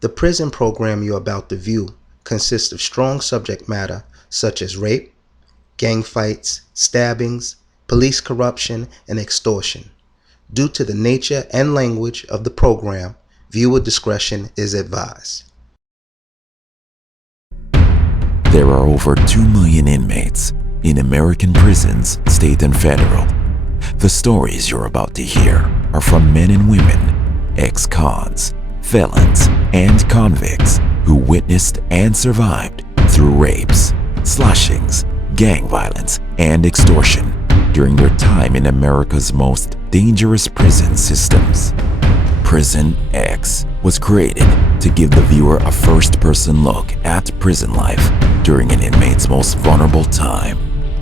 The prison program you're about to view consists of strong subject matter such as rape, gang fights, stabbings, police corruption, and extortion. Due to the nature and language of the program, viewer discretion is advised. There are over 2 million inmates in American prisons, state and federal. The stories you're about to hear are from men and women, ex-cons, felons, and convicts who witnessed and survived through rapes, slashings, gang violence, and extortion during their time in America's most dangerous prison systems. Prison X was created to give the viewer a first-person look at prison life during an inmate's most vulnerable time.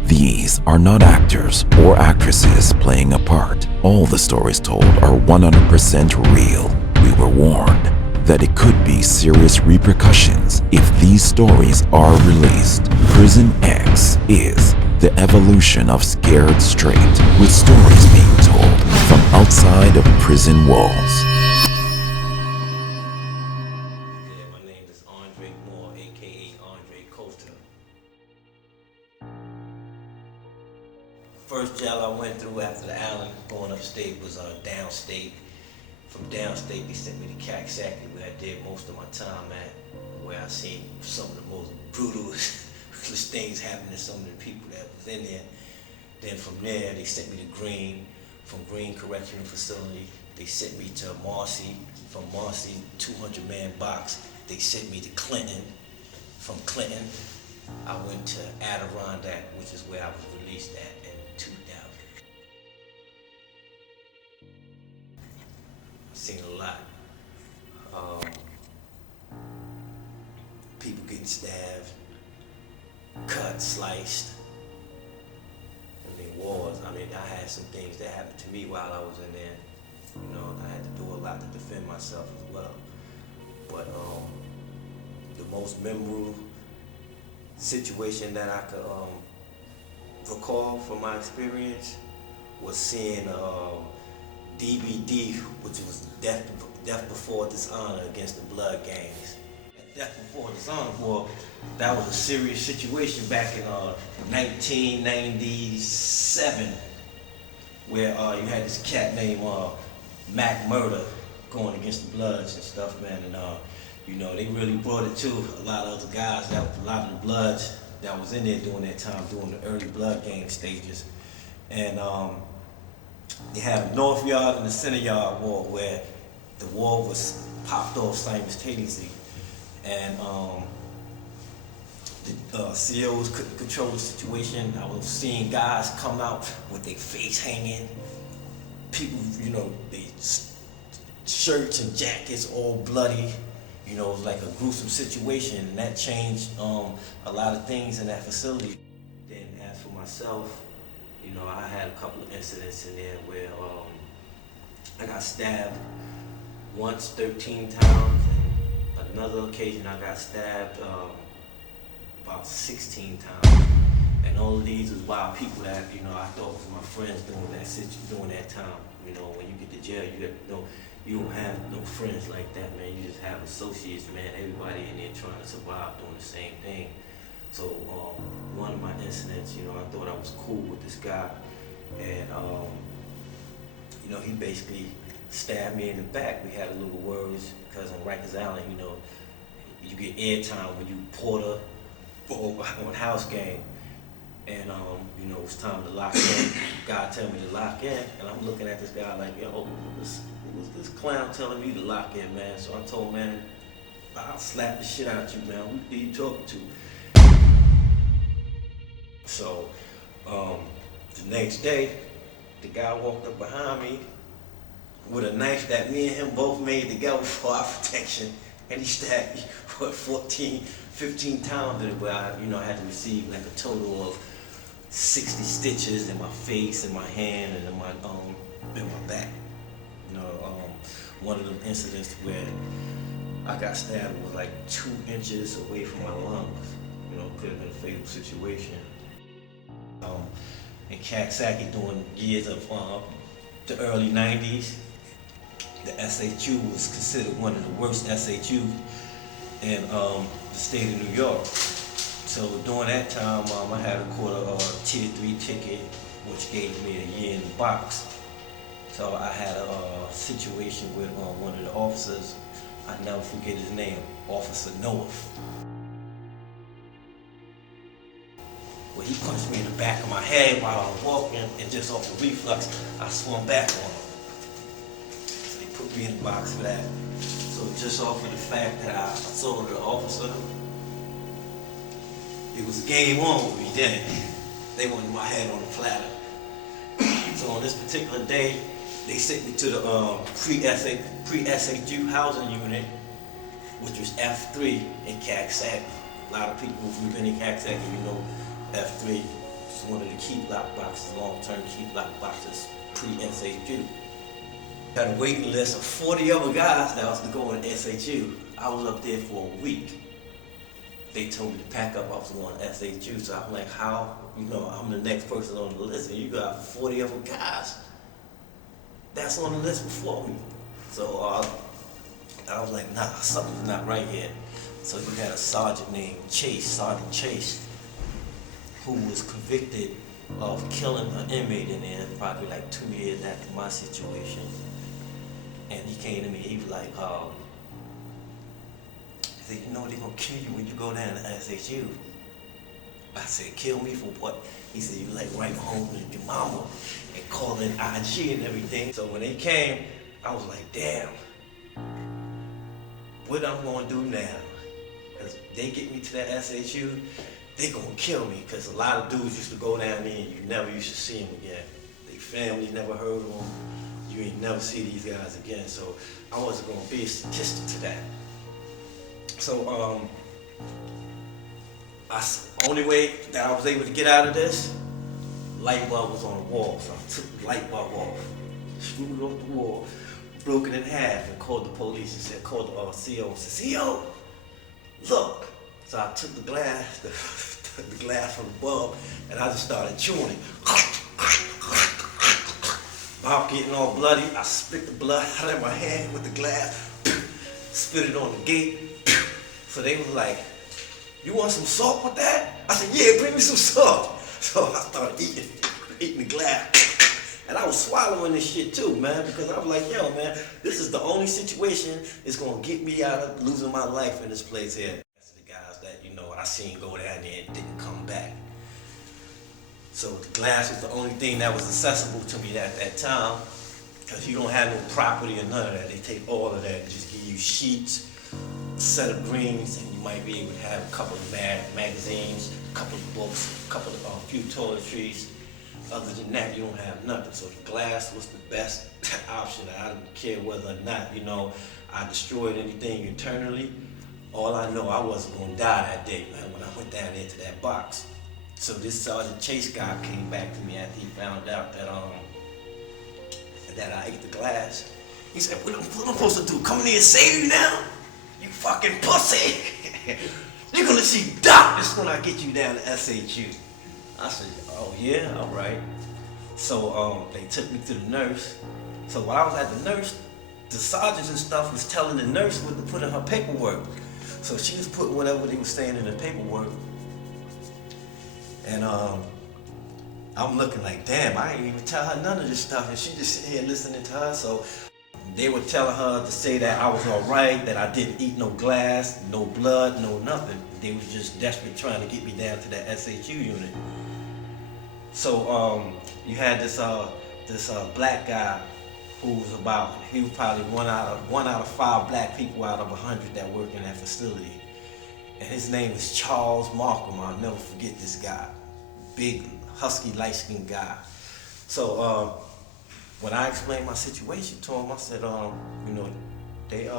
These are not actors or actresses playing a part. All the stories told are 100% real. We were warned that it could be serious repercussions if these stories are released. Prison X is the evolution of Scared Straight, with stories being told from outside of prison walls. First jail I went through after the Allen going upstate was downstate. From downstate, they sent me to Caxsackie, where I did most of my time at, where I seen some of the most brutal things happening to some of the people that was in there. Then from there, they sent me to Green. From Green Correctional Facility, they sent me to Marcy. From Marcy, 200-man box, they sent me to Clinton. From Clinton, I went to Adirondack, which is where I was released at in 2000. I've seen a lot. People getting stabbed, cut, sliced. I mean, wars. I mean, I had some things that happened to me while I was in there. You know, I had to do a lot to defend myself as well. But the most memorable situation that I could recall from my experience was seeing DVD, which was Death Before Dishonor against the Blood Gangs. Death Before Dishonor, boy, that was a serious situation back in 1997, where you had this cat named Mac Murder going against the Bloods and stuff, man, and you know, they really brought it to a lot of other guys, a lot of the Bloods that was in there during that time, during the early Blood Gang stages. And they had a North Yard and a Center Yard war, where the war was popped off simultaneously. And the COs couldn't control the situation. I was seeing guys come out with their face hanging. People, you know, they shirts and jackets all bloody. You know, it was like a gruesome situation, and that changed a lot of things in that facility. Then as for myself, you know, I had a couple of incidents in there where I got stabbed once 13 times, and another occasion I got stabbed about 16 times. And all of these was by people that, you know, I thought was my friends during that time. You know, when you get to jail, you got to know you don't have no friends like that, man. You just have associates, man. Everybody in there trying to survive doing the same thing. So one of my incidents, you know, I thought I was cool with this guy, and you know, he basically stabbed me in the back. We had a little words because on Rikers Island, you know, you get airtime when you porter on house game. And you know, it's time to lock in. God tell me to lock in, and I'm looking at this guy like, yo, this clown telling me to lock in, man. So I told him, man, I'll slap the shit out you, man. Who are you talking to? So the next day, the guy walked up behind me with a knife that me and him both made together for our protection, and he stabbed me for 14, 15 times, where I, you know, I had to receive like a total of 60 stitches in my face, in my hand, and in my back. You know, one of them incidents where I got stabbed was like 2 inches away from my lungs. You know, could have been a fatal situation. In Caxsackie during years of the early 90s, the SHU was considered one of the worst SHU in the state of New York. So during that time, I had a tier 3 ticket, which gave me a year in the box. So I had a situation with one of the officers. I never forget his name, Officer North. Well, he punched me in the back of my head while I was walking, and just off the reflex, I swung back on him. So they put me in the box for that. So just off of the fact that I assaulted the officer, it was game on with me then. They wanted my head on the platter. So on this particular day, they sent me to the pre-SHU housing unit, which was F3 in Caxsack. A lot of people who've been in Caxsack, you know, F3 is one of the key block boxes, long-term key block boxes, pre-SHU. Had a waiting list of 40 other guys that was to go in SHU. I was up there for a week. They told me to pack up, I was going to SHU, so I'm like, how, you know, I'm the next person on the list, and you got 40 other guys that's on the list before me. So I was like, nah, something's not right here. So you had a sergeant named Sergeant Chase, who was convicted of killing an inmate in there, probably like 2 years after my situation. And he came to me, he was like, he said, you know they're gonna kill you when you go down to SHU. I said, kill me for what? He said, you like write home to your mama and call in IG and everything. So when they came, I was like, damn, what I'm gonna do now? Because they get me to that SHU, they gonna kill me, because a lot of dudes used to go down there and you never used to see them again. Their family never heard of them. You ain't never see these guys again. So I wasn't gonna be a statistic to that. So only way that I was able to get out of this, light bulb was on the wall. So I took the light bulb off, screwed it off the wall, broke it in half, and called the police and said, called the CO and said, CO, look. So I took the glass, the glass from the bulb, and I just started chewing it. Mouth getting all bloody, I spit the blood out of my hand with the glass, spit it on the gate. So they was like, you want some salt with that? I said, yeah, bring me some salt. So I started eating the glass. And I was swallowing this shit too, man, because I was like, yo, man, this is the only situation that's gonna get me out of losing my life in this place here. That's the guys that, you know, I seen go down there and didn't come back. So the glass was the only thing that was accessible to me at that time, because you don't have no property or none of that. They take all of that and just give you sheets, a set of greens, and you might be able to have a couple of magazines, a couple of books, a few toiletries. Other than that, you don't have nothing. So the glass was the best option. I didn't care whether or not, you know, I destroyed anything internally. All I know, I wasn't gonna die that day, man, when I went down there to that box. So this Sergeant Chase guy came back to me after he found out that I ate the glass. He said, what am I supposed to do? Come in here and save you now? You fucking pussy! You're gonna see doctors when I get you down to SHU. I said, oh yeah, all right. So they took me to the nurse. So while I was at the nurse, the sergeants and stuff was telling the nurse what to put in her paperwork. So she was putting whatever they were saying in the paperwork. And I'm looking like, damn, I ain't even tell her none of this stuff. And she just sitting here listening to her. So they were telling her to say that I was all right, that I didn't eat no glass, no blood, no nothing. They was just desperately trying to get me down to that SHU unit. So you had this black guy who was he was probably one out of 5 black people out of 100 that work in that facility. And his name was Charles Markham. I'll never forget this guy. Big, husky, light-skinned guy. So when I explained my situation to him, I said, you know, they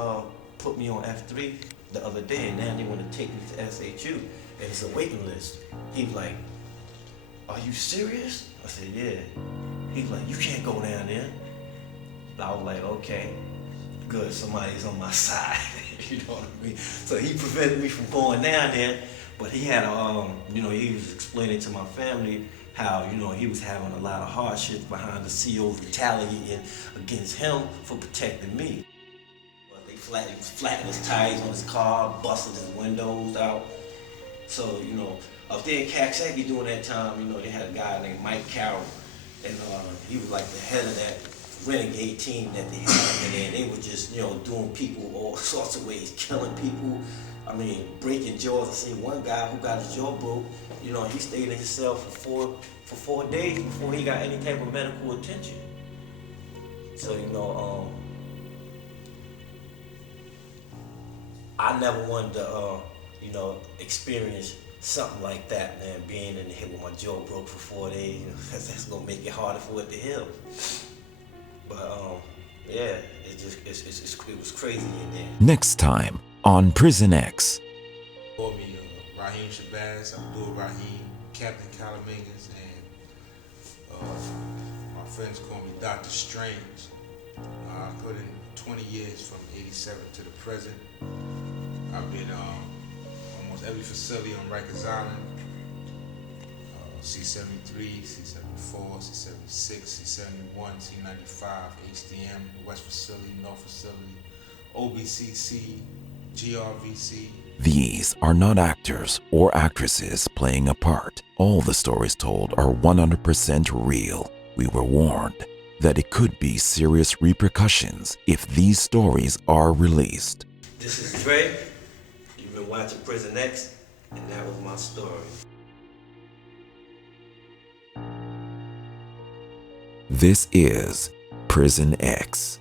put me on F3 the other day, and now they want to take me to SHU, and it's a waiting list. He was like, are you serious? I said, yeah. He was like, you can't go down there. I was like, okay, good, somebody's on my side. You know what I mean? So he prevented me from going down there, but he had you know, he was explaining to my family how, you know, he was having a lot of hardships behind the COs retaliating against him for protecting me. But they flattened his tires on his car, busted his windows out. So, you know, up there in Kaksaki during that time, you know, they had a guy named Mike Carroll, and he was like the head of that renegade team that they had, and then they were just, you know, doing people all sorts of ways, killing people. I mean, breaking jaws. I seen one guy who got his jaw broke. You know, he stayed in his cell for 4 days before he got any type of medical attention. So, you know, I never wanted to, you know, experience something like that, man. Being in the hit with my jaw broke for 4 days, you know, that's gonna make it harder for it to heal. But yeah, it was crazy in there. Next time on Prison X. Call me Raheem Shabazz, Abdul Rahim, Captain Calamingas, and my friends call me Dr. Strange. I put in 20 years from 87 to the present. I've been almost every facility on Rikers Island. C-73, C-74, C-76, C-71, C-95, HDM, West Facility, North Facility, OBCC, GRVC. These are not actors or actresses playing a part. All the stories told are 100% real. We were warned that it could be serious repercussions if these stories are released. This is Dre. You've been watching Prison X, and that was my story. This is Prison X.